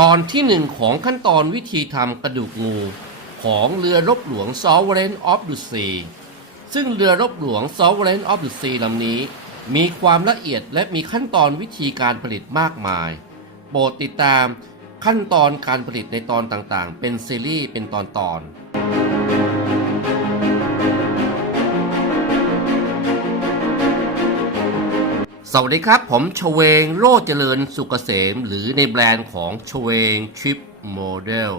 ตอนที่หนึ่งของขั้นตอนวิธีทำกระดูกงูของเรือรบหลวง Sovereign of the Sea ซึ่งเรือรบหลวง Sovereign of the Sea ลำนี้มีความละเอียดและมีขั้นตอนวิธีการผลิตมากมายโปรดติดตามขั้นตอนการผลิตในตอนต่างๆเป็นซีรีส์เป็นตอนๆสวัสดีครับผมชเวงโรจน์เจริญสุกเกษมหรือในแบรนด์ของชเวงชิปโมเดล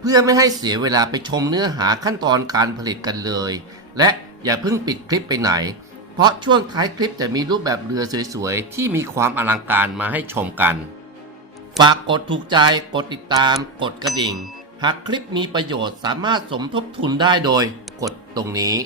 เพื่อไม่ให้เสียเวลาไปชมเนื้อหาขั้นตอนการผลิตกันเลยและอย่าเพิ่งปิดคลิปไปไหนเพราะช่วงท้ายคลิปจะมีรูปแบบเรือสวยๆที่มีความอลังการมาให้ชมกันฝากกดถูกใจกดติดตามกดกระดิ่งหากคลิปมีประโยชน์สามารถสมทบทุนได้โดยกดตรงนี้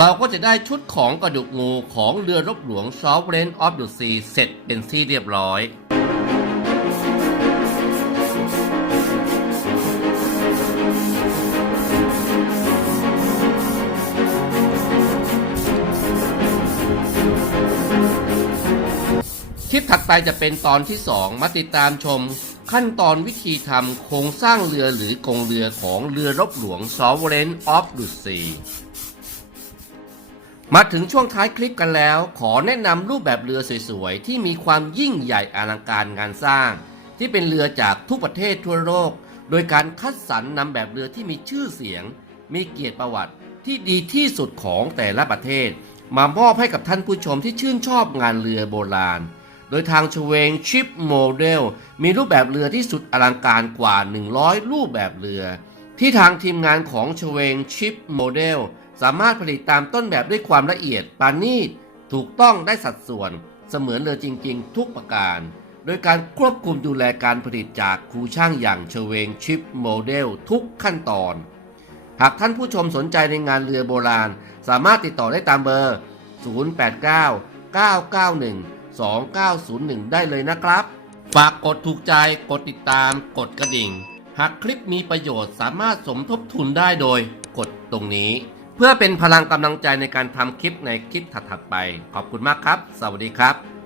เราก็จะได้ชุดของกระดูกงูของเรือรบหลวง Sovereign of the Sea เสร็จเป็นที่เรียบร้อยคลิปถัดไปจะเป็นตอนที่ 2 มาติดตามชมขั้นตอนวิธีทำโครงสร้างเรือหรือกงเรือของเรือรบหลวง Sovereign of the Sea มาถึงช่วงท้ายคลิปกันแล้วขอแนะนำรูปแบบเรือสวยๆที่มีความยิ่งใหญ่อลังการงานสร้างที่เป็นเรือจากทุกประเทศทั่วโลกโดยการคัดสรรนำแบบเรือที่มีชื่อเสียงมีเกียรติประวัติที่ดีที่สุดของแต่ละประเทศมามอบให้กับท่านผู้ชมที่ชื่นชอบงานเรือโบราณโดยทาง Chweng Ship Model มีรูปแบบเรือที่สุดอลังการกว่า100รูปแบบเรือที่ทางทีมงานของ Chweng Ship Model สามารถผลิตตามต้นแบบด้วยความละเอียดปานนีตถูกต้องได้สัดส่วนเสมือนเรือจริงๆทุกประการโดยการควบคุมดูแลการผลิตจากครูช่างอย่าง Chweng Ship Model ทุกขั้นตอนหากท่านผู้ชมสนใจในงานเรือโบราณสามารถติดต่อได้ตามเบอร์ 089-991-2901 ได้เลยนะครับฝากกดถูกใจกดติดตามกดกระดิ่งหากคลิปมีประโยชน์สามารถสมทบทุนได้โดยกดตรงนี้เพื่อเป็นพลังกำลังใจในการทำคลิปในคลิปถัดๆไปขอบคุณมากครับสวัสดีครับ